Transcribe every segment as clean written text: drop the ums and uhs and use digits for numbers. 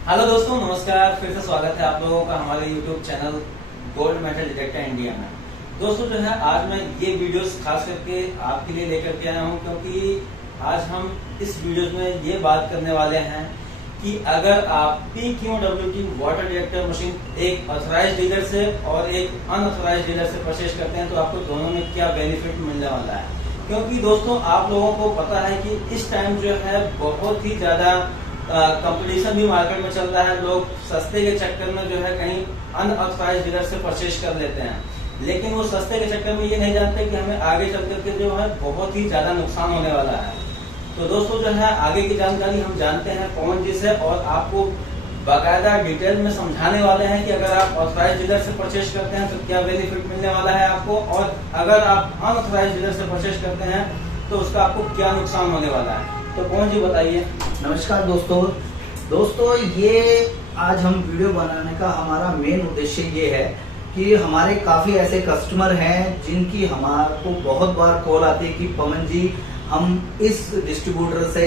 Hello दोस्तों, नमस्कार। फिर से स्वागत है आप लोगों का हमारे YouTube channel gold medal detector India में। दोस्तों जो है, आज मैं ये वीडियोस खास करके आपके लिए लेकर के आया हूँ, क्योंकि आज हम इस वीडियो में ये बात करने वाले हैं कि अगर आप PQWT वाटर डिटेक्टर मशीन एक ऑथराइज डीलर से और एक अनऑथराइज डीलर से परचेज करते हैं तो आपको दोनों में क्या बेनिफिट मिलने वाला है। क्योंकि दोस्तों आप लोगों को पता है कि इस टाइम जो है बहुत ही ज्यादा कंपटीशन भी मार्केट में चल रहा है। लोग सस्ते के चक्कर में जो है कहीं अनऑथराइज डीलर से परचेज कर लेते हैं, लेकिन वो सस्ते के चक्कर में ये नहीं जानते कि हमें आगे चल करके जो है बहुत ही ज्यादा नुकसान होने वाला है। तो दोस्तों जो है, आगे की जानकारी हम जानते हैं पवन जी से, और आपको बाकायदा डिटेल में समझाने वाले हैं कि अगर आप ऑथराइज डीलर से परचेज करते हैं तो क्या बेनिफिट मिलने वाला है आपको, और अगर आप अनऑथराइज डीलर से परचेज करते हैं तो उसका आपको क्या नुकसान होने वाला है। तो पवन जी बताइए। नमस्कार दोस्तों, ये आज हम वीडियो बनाने का हमारा मेन उद्देश्य ये है कि हमारे काफी ऐसे कस्टमर हैं जिनकी हमारे को बहुत बार कॉल आती है कि पवन जी, हम इस डिस्ट्रीब्यूटर से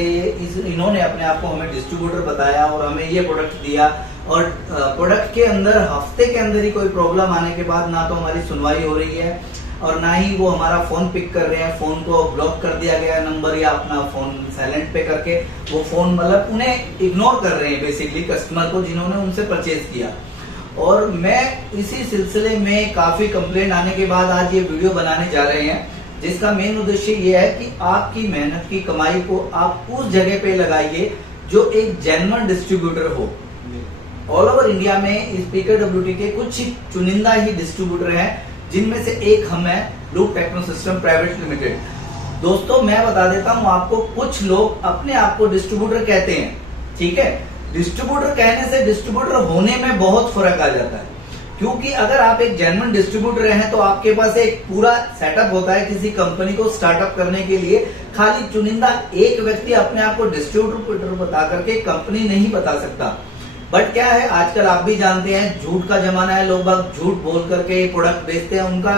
इन्होंने अपने आप को हमें डिस्ट्रीब्यूटर बताया और हमें ये प्रोडक्ट दिया, और प्रोडक्ट के अंदर हफ्ते के अंदर ही कोई प्रॉब्लम आने के बाद ना तो हमारी सुनवाई हो रही है और ना ही वो हमारा फोन पिक कर रहे हैं। फोन को ब्लॉक कर दिया गया नंबर, या अपना फोन साइलेंट पे करके वो फोन मतलब उन्हें इग्नोर कर रहे हैं बेसिकली कस्टमर को जिन्होंने उनसे परचेज किया। और मैं इसी सिलसिले में काफी कंप्लेंट आने के बाद आज ये वीडियो बनाने जा रहे हैं, जिसका मेन उद्देश्य ये है कि आपकी मेहनत की कमाई को आप उस जगह पे लगाइए जो एक जेन्युइन डिस्ट्रीब्यूटर हो। ऑल ओवर इंडिया में इस PQWT के कुछ चुनिंदा ही डिस्ट्रीब्यूटर हैं, जिनमें से एक हम है loop techno system private limited. दोस्तों मैं बता देता हूं आपको, कुछ लोग अपने आप को डिस्ट्रीब्यूटर कहते हैं, ठीक है। डिस्ट्रीब्यूटर कहने से डिस्ट्रीब्यूटर होने में बहुत फर्क आ जाता है, क्योंकि अगर आप एक जेन्युइन डिस्ट्रीब्यूटर हैं तो आपके पास एक पूरा सेटअप होता है किसी कंपनी को स्टार्टअप करने के लिए। खाली चुनिंदा एक व्यक्ति अपने आप को डिस्ट्रीब्यूटर बता करके कंपनी नहीं बता सकता। बट क्या है, आजकल आप भी जानते हैं झूठ का जमाना है, लोग बाग झूठ बोल करके प्रोडक्ट बेचते हैं। उनका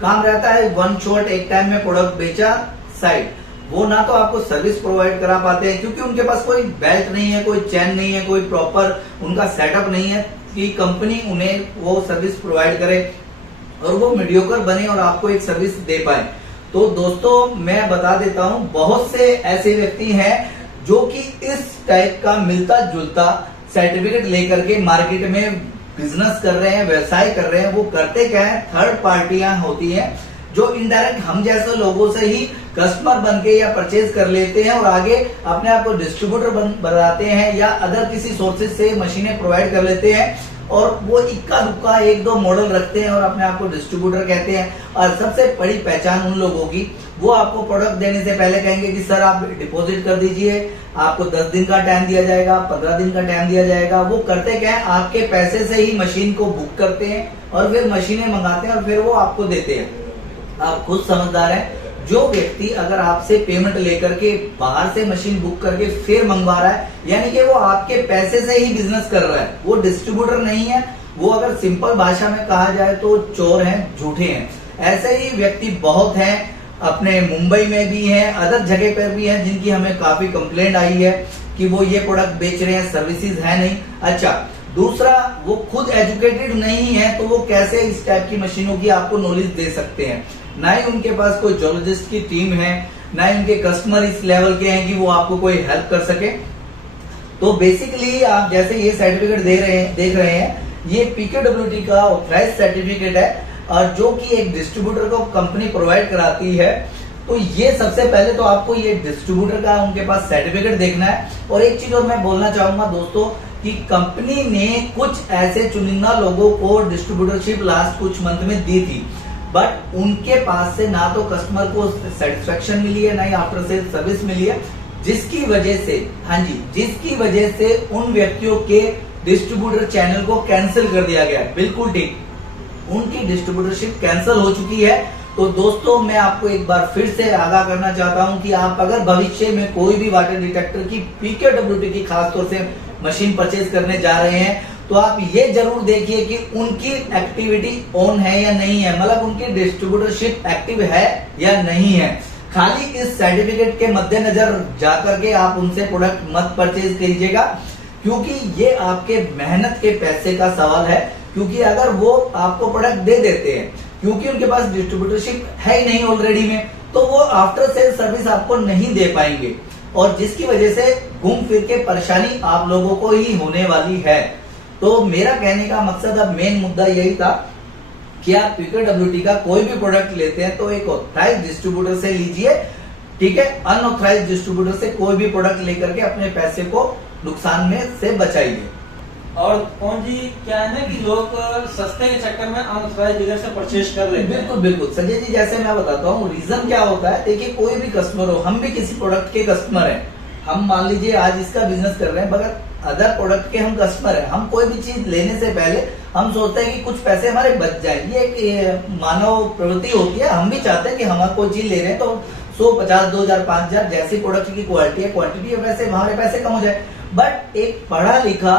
काम रहता है वन शॉट, एक टाइम में प्रोडक्ट बेचा साइड। वो ना तो आपको सर्विस प्रोवाइड करा पाते हैं, क्योंकि उनके पास कोई बेल्ट नहीं है, कोई चैन नहीं है, कोई प्रॉपर उनका सेटअप नहीं है कि कंपनी उन्हें वो सर्विस प्रोवाइड करे और वो मीडियोकर बने और आपको एक सर्विस दे पाए। तो दोस्तों मैं बता देता हूं, बहुत से ऐसे व्यक्ति हैं जो कि इस टाइप का मिलता जुलता सर्टिफिकेट लेकर के मार्केट में बिजनेस कर रहे हैं, व्यवसाय कर रहे हैं। वो करते क्या है, थर्ड पार्टियां होती हैं जो इनडायरेक्ट हम जैसे लोगों से ही कस्टमर बन के या परचेज कर लेते हैं और आगे अपने आप को डिस्ट्रीब्यूटर बनाते हैं या अदर किसी सोर्सेज से मशीनें प्रोवाइड कर लेते हैं, और वो इक्का दुक्का एक दो मॉडल रखते हैं और अपने आप को डिस्ट्रीब्यूटर कहते हैं। और सबसे बड़ी पहचान उन लोगों की, वो आपको प्रोडक्ट देने से पहले कहेंगे कि सर आप डिपॉजिट कर दीजिए, आपको 10 दिन का टाइम दिया जाएगा, 15 दिन का टाइम दिया जाएगा। वो करते क्या है, आपके पैसे से ही मशीन को बुक करते हैं और फिर मशीनें मंगाते हैं और फिर वो आपको देते हैं। आप खुद समझदार हैं, जो व्यक्ति अगर आपसे पेमेंट लेकर के बाहर से मशीन बुक करके फिर मंगवा रहा है, यानी कि वो आपके पैसे से ही बिजनेस कर रहा है, वो डिस्ट्रीब्यूटर नहीं है। वो अगर सिंपल भाषा में कहा जाए तो चोर हैं, झूठे हैं। ऐसे ही व्यक्ति बहुत हैं, अपने मुंबई में भी हैं, अदर जगह पर भी हैं, जिनकी हमें काफी कंप्लेंट आई है कि वो ये प्रोडक्ट बेच रहे हैं, सर्विसेज है नहीं। अच्छा, दूसरा, वो खुद एजुकेटेड नहीं है तो वो कैसे इस टाइप की मशीनों की आपको नॉलेज दे सकते हैं। ना ही उनके पास कोई जोलॉजिस्ट की टीम है, ना ही उनके कस्टमर इस लेवल के हैं कि वो आपको कोई हेल्प कर सके। तो बेसिकली आप जैसे ये सर्टिफिकेट देख रहे हैं, ये PQWT का ऑथराइज सर्टिफिकेट है, और जो कि एक डिस्ट्रीब्यूटर को कंपनी प्रोवाइड कराती है। तो ये सबसे पहले तो आपको ये डिस्ट्रीब्यूटर का उनके पास सर्टिफिकेट देखना है। और एक चीज और मैं बोलना चाहूंगा दोस्तों, कि कंपनी ने कुछ ऐसे चुनिंदा लोगों को डिस्ट्रीब्यूटरशिप लास्ट कुछ मंथ में दी थी, बट उनके पास से ना तो कस्टमर को सेटिस्फेक्शन मिली है, ना ही आफ्टर सेल सर्विस मिली है, जिसकी वजह से, हाँ जी, जिसकी वजह से उन व्यक्तियों के डिस्ट्रीब्यूटर चैनल को कैंसिल कर दिया गया। बिल्कुल ठीक, उनकी डिस्ट्रीब्यूटरशिप कैंसिल हो चुकी है। तो दोस्तों मैं आपको एक बार फिर से आगाह करना चाहता हूं कि आप अगर भविष्य में कोई भी वाटर डिटेक्टर की PQWT की खासतौर से मशीन परचेज करने जा रहे हैं, तो आप ये जरूर देखिए कि उनकी एक्टिविटी ऑन है या नहीं है, मतलब उनकी डिस्ट्रीब्यूटरशिप एक्टिव है या नहीं है। खाली इस सर्टिफिकेट के मद्देनजर जाकर के आप उनसे प्रोडक्ट मत परचेज कीजिएगा। क्योंकि ये आपके मेहनत के पैसे का सवाल है। क्योंकि अगर वो आपको प्रोडक्ट दे देते हैं, क्योंकि उनके पास डिस्ट्रीब्यूटरशिप है ही नहीं ऑलरेडी में, तो वो आफ्टर सेल सर्विस आपको नहीं दे पाएंगे, और जिसकी वजह से घूम फिर के परेशानी आप लोगों को ही होने वाली है। तो मेरा कहने का मकसद, अब मेन मुद्दा यही था कि आप PKWT का कोई भी प्रोडक्ट लेते हैं तो एक ऑथराइज डिस्ट्रीब्यूटर से लीजिए, ठीक है। अनऑथराइज डिस्ट्रीब्यूटर से कोई भी प्रोडक्ट लेकर के अपने पैसे को नुकसान में से बचाइए। और कौन जी क्या है ना कि लोग सस्ते के चक्कर में अनऑथराइज डीलर से परचेज कर लेते हैं। बिल्कुल बिल्कुल संजय जी, जैसे मैं बताता हूँ रीजन क्या होता है। देखिए, कोई भी कस्टमर हो, हम भी किसी प्रोडक्ट के कस्टमर हैं, हम मान लीजिए आज इसका बिजनेस कर रहे हैं, मगर अदर प्रोडक्ट के हम कस्टमर हैं। हम कोई भी चीज लेने से पहले हम सोचते हैं कि कुछ पैसे हमारे बच जाए, ये एक मानव प्रवृत्ति होती है। हम भी चाहते हैं कि हमारे कोई चीज ले रहे हैं तो 100, 50, 2000, 5000 जैसी प्रोडक्ट की क्वालिटी है, क्वांटिटी है, वैसे हमारे पैसे कम हो जाए। बट एक पढ़ा लिखा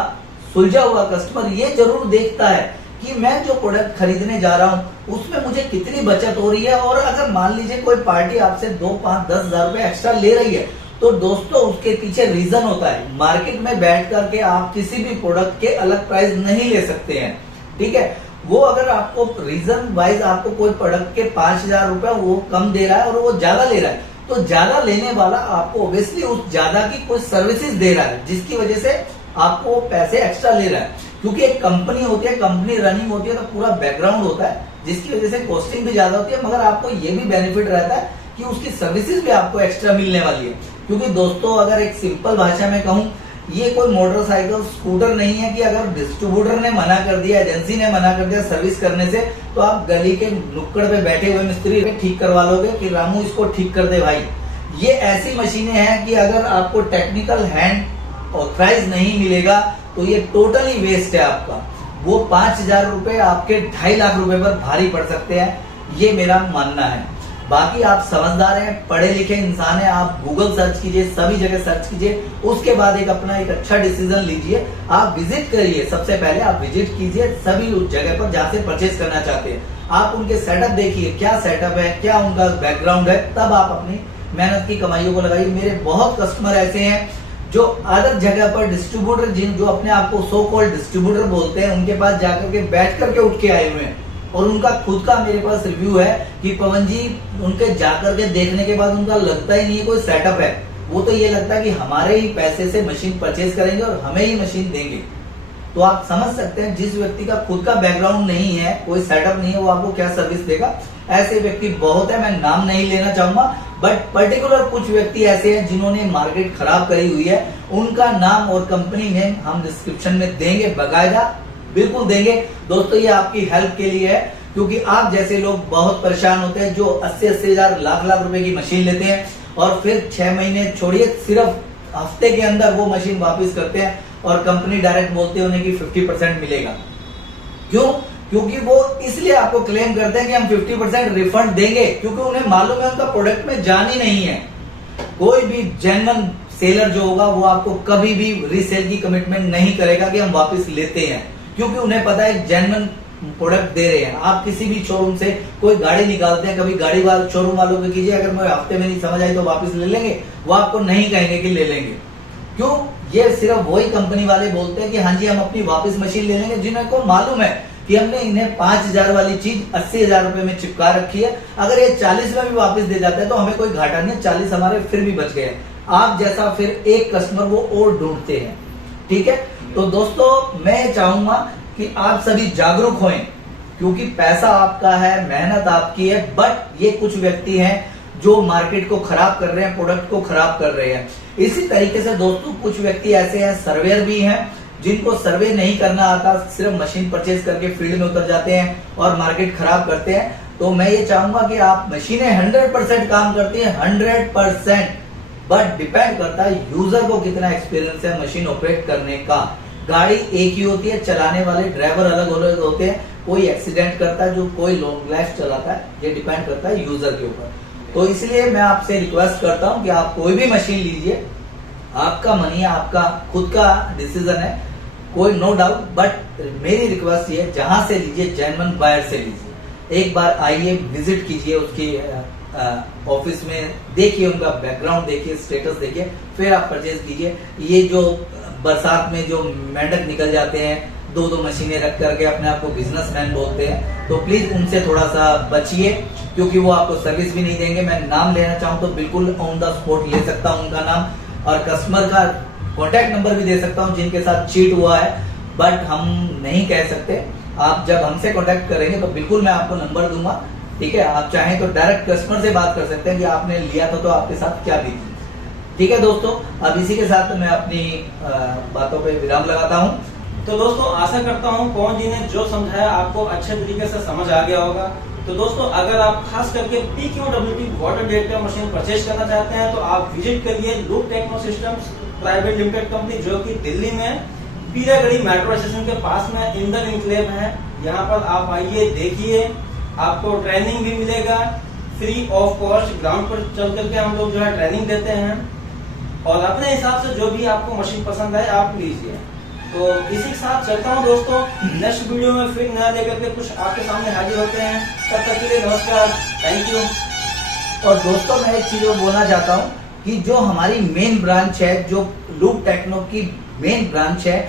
सुलझा हुआ कस्टमर ये जरूर देखता है कि मैं जो प्रोडक्ट खरीदने जा रहा हूँ उसमें मुझे कितनी बचत हो रही है। और अगर मान लीजिए कोई पार्टी आपसे 2, 5, 10 हजार रुपए एक्स्ट्रा ले रही है, तो दोस्तों उसके पीछे रीजन होता है। मार्केट में बैठ करके आप किसी भी प्रोडक्ट के अलग प्राइस नहीं ले सकते हैं, ठीक है। वो अगर आपको रीजन वाइज आपको कोई प्रोडक्ट के 5000 रुपए वो कम दे रहा है और वो ज्यादा ले रहा है, तो ज्यादा लेने वाला आपको ऑब्वियसली उस ज्यादा की कोई सर्विसेज दे रहा है, जिसकी वजह से आपको पैसे एक्स्ट्रा ले रहा है। क्योंकि एक कंपनी होती है, कंपनी रनिंग होती है, तो पूरा बैकग्राउंड होता है, जिसकी वजह से कॉस्टिंग भी ज्यादा होती है, मगर आपको ये भी बेनिफिट रहता है कि उसकी सर्विसेज भी आपको एक्स्ट्रा मिलने वाली है। क्योंकि दोस्तों अगर एक सिंपल भाषा में कहूं, ये कोई मोटरसाइकिल स्कूटर नहीं है कि अगर डिस्ट्रीब्यूटर ने मना कर दिया, एजेंसी ने मना कर दिया सर्विस करने से, तो आप गली के नुक्कड़ पे बैठे हुए मिस्त्री पे ठीक करवा लोगे कि रामू इसको ठीक कर दे भाई। ये ऐसी मशीनें हैं कि अगर आपको टेक्निकल हैंड ऑथराइज नहीं मिलेगा तो ये टोटली वेस्ट है आपका। वो 5000 रुपए आपके 2.5 लाख रुपए पर भारी पड़ सकते हैं, ये मेरा मानना है। बाकी आप समझदार हैं, पढ़े लिखे इंसान हैं, आप गूगल सर्च कीजिए, सभी जगह सर्च कीजिए, उसके बाद एक अपना एक अच्छा डिसीजन लीजिए। आप विजिट करिए, सबसे पहले आप विजिट कीजिए सभी उस जगह पर जहां से परचेज करना चाहते हैं। आप उनके सेटअप देखिए, क्या सेटअप है, क्या उनका बैकग्राउंड है, तब आप अपनी मेहनत की कमाइयों को लगाइए। मेरे बहुत कस्टमर ऐसे हैं जो अलग जगह पर डिस्ट्रीब्यूटर, जो अपने आप को सो कॉल्ड डिस्ट्रीब्यूटर बोलते हैं, उनके पास जाकर के बैठ करके उठ के आए हुए हैं, और उनका खुद का मेरे पास रिव्यू है कि पवन जी उनके जाकर के देखने के बाद उनका लगता ही नहीं है कोई सेटअप है। वो तो ये लगता है कि हमारे ही पैसे से मशीन परचेज करेंगे और हमें ही मशीन देंगे। तो आप समझ सकते हैं जिस व्यक्ति का खुद का बैकग्राउंड नहीं है, कोई सेटअप नहीं है, वो आपको क्या सर्विस देगा। ऐसे व्यक्ति बहुत है, मैं नाम नहीं लेना चाहूंगा, बट पर्टिकुलर कुछ व्यक्ति ऐसे हैं जिन्होंने मार्केट खराब करी हुई है। उनका नाम और कंपनी नेम हम डिस्क्रिप्शन में देंगे, बाकायदा बिल्कुल देंगे। दोस्तों ये आपकी हेल्प के लिए है, क्योंकि आप जैसे लोग बहुत परेशान होते हैं जो 80-80 हजार, लाख रुपए की मशीन लेते हैं और फिर 6 महीने छोड़िए, सिर्फ हफ्ते के अंदर वो मशीन वापस करते हैं और कंपनी डायरेक्ट बोलते हैं उन्हें कि 50% मिलेगा। क्यों? क्योंकि वो इसलिए आपको क्लेम करते हैं कि हम 50% रिफंड देंगे, क्योंकि उन्हें मालूम है उनका प्रोडक्ट में जान ही नहीं है। कोई भी जेन्युइन सेलर जो होगा वो आपको कभी भी रीसेल की कमिटमेंट नहीं करेगा कि हम वापस लेते हैं, क्योंकि उन्हें पता है जेन्युइन प्रोडक्ट दे रहे हैं। आप किसी भी शोरूम से कोई गाड़ी निकालते हैं, कभी गाड़ी वाले शोरूम वालों को कीजिए, अगर मुझे हफ्ते में नहीं समझ आई तो वापस ले लेंगे, वो आपको नहीं कहेंगे कि ले लेंगे। क्यों? ये सिर्फ वही कंपनी वाले बोलते हैं कि हाँ जी हम अपनी वापस मशीन ले लेंगे, जिन्हें को मालूम है कि हमने इन्हें 5000 वाली चीज 80,000 रुपए में चिपका रखी है, अगर ये 40 में भी वापस दे जाते हैं तो हमें कोई घाटा नहीं है, 40 हमारे फिर भी बच गए। आप जैसा फिर एक कस्टमर वो और ढूंढते हैं, ठीक है। तो दोस्तों मैं चाहूंगा कि आप सभी जागरूक हों, क्योंकि पैसा आपका है, मेहनत आपकी है, बट ये कुछ व्यक्ति हैं जो मार्केट को खराब कर रहे हैं, प्रोडक्ट को खराब कर रहे हैं। इसी तरीके से दोस्तों कुछ व्यक्ति ऐसे हैं, सर्वेयर भी हैं, जिनको सर्वे नहीं करना आता, सिर्फ मशीन परचेज करके फील्ड में उतर जाते हैं और मार्केट खराब करते हैं। तो मैं ये चाहूंगा कि आप मशीनें 100% काम करती हैं, 100%, बट डिपेंड करता है यूजर को कितना एक्सपीरियंस है मशीन ऑपरेट करने का। गाड़ी एक ही होती है, चलाने वाले ड्राइवर अलग अलग होते हैं, कोई एक्सीडेंट करता है, जो कोई लॉन्ग लाइफ चलाता है, ये डिपेंड करता है यूजर के ऊपर। तो इसलिए मैं आपसे रिक्वेस्ट करता हूं कि आप कोई भी मशीन लीजिए, आपका मनी है, आपका खुद का डिसीजन है, कोई नो डाउट, बट मेरी रिक्वेस्ट ये, जहां से लीजिए जेन्युइन बायर से लीजिए। एक बार आइए, विजिट कीजिए उसकी ऑफिस में, देखिए उनका बैकग्राउंड देखिए, स्टेटस देखिए, फिर आप परचेज कीजिए। ये जो बरसात में जो मेंढक निकल जाते हैं, 2-2 मशीनें रख करके अपने आप को बिजनेसमैन बोलते हैं, तो प्लीज उनसे थोड़ा सा बचिए, क्योंकि वो आपको सर्विस भी नहीं देंगे। मैं नाम लेना चाहूँ तो बिल्कुल ऑन द स्पॉट ले सकता हूँ उनका नाम, और कस्टमर का कॉन्टैक्ट नंबर भी दे सकता हूँ जिनके साथ चीट हुआ है, बट हम नहीं कह सकते। आप जब हमसे कॉन्टैक्ट करेंगे तो बिल्कुल मैं आपको नंबर दूंगा, ठीक है। आप चाहें तो डायरेक्ट कस्टमर से बात कर सकते हैं कि आपने लिया था तो आपके साथ क्या बीती। ठीक है दोस्तों, अब इसी के साथ मैं अपनी बातों पे विराम लगाता हूँ। तो दोस्तों आशा करता हूँ पवन जी ने जो समझाया आपको अच्छे तरीके से समझ आ गया होगा। तो दोस्तों अगर आप खास करके PQWT water delta machine purchase करना चाहते हैं तो आप विजिट करिए loop techno systems private limited company, जो कि दिल्ली में पीरागढ़ी मेट्रो स्टेशन के पास में इंदर इनक्लेव है। यहाँ पर आप आइए, देखिए, आपको ट्रेनिंग भी मिलेगा फ्री ऑफ कॉस्ट। ग्राउंड पर चल करके हम लोग जो है ट्रेनिंग देते हैं, और अपने हिसाब से जो भी आपको मशीन पसंद आए आप लीजिए। तो इसी के साथ चलता हूँ दोस्तों, नेक्स्ट वीडियो में फिर नया लेकर के कुछ आपके सामने हाजिर होते हैं। तब तक के लिए नमस्कार, थैंक यू। और दोस्तों मैं एक चीज और बोलना चाहता हूँ कि जो हमारी मेन ब्रांच है, जो लूप टेक्नो की मेन ब्रांच है,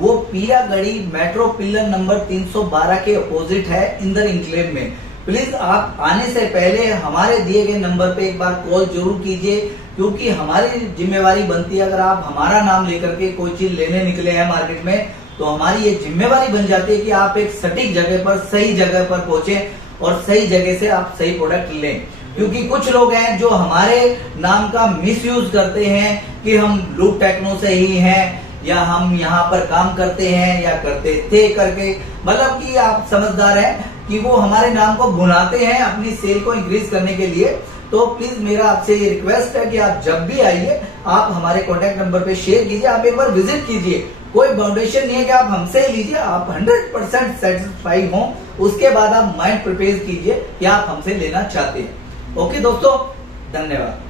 वो पीरागढ़ी मेट्रो पिलर नंबर 312 के अपोजिट है इंदर इनक्लेव में। प्लीज आप आने से पहले हमारे दिए गए नंबर पे एक बार कॉल जरूर कीजिए, क्योंकि हमारी जिम्मेवारी बनती है, अगर आप हमारा नाम लेकर के कोई चीज लेने निकले हैं मार्केट में, तो हमारी ये जिम्मेवारी बन जाती है कि आप एक सटीक जगह पर, सही जगह पर पहुंचे और सही जगह से आप सही प्रोडक्ट लें। क्योंकि कुछ लोग हैं जो हमारे नाम का मिसयूज करते हैं कि हम लूप टेक्नो से ही हैं, या हम यहाँ पर काम करते हैं, या करते थे करके, मतलब कि आप समझदार हैं कि वो हमारे नाम को भुनाते हैं अपनी सेल को इंक्रीज करने के लिए। तो प्लीज मेरा आपसे ये रिक्वेस्ट है कि आप जब भी आइए, आप हमारे कॉन्टैक्ट नंबर पे शेयर कीजिए, आप एक बार विजिट कीजिए। कोई बाउंडेशन नहीं है कि आप हमसे लीजिए, आप 100% सेटिस्फाइड हो, उसके बाद आप माइंड प्रिपेयर कीजिए कि आप हमसे लेना चाहते हैं। ओके दोस्तों, धन्यवाद।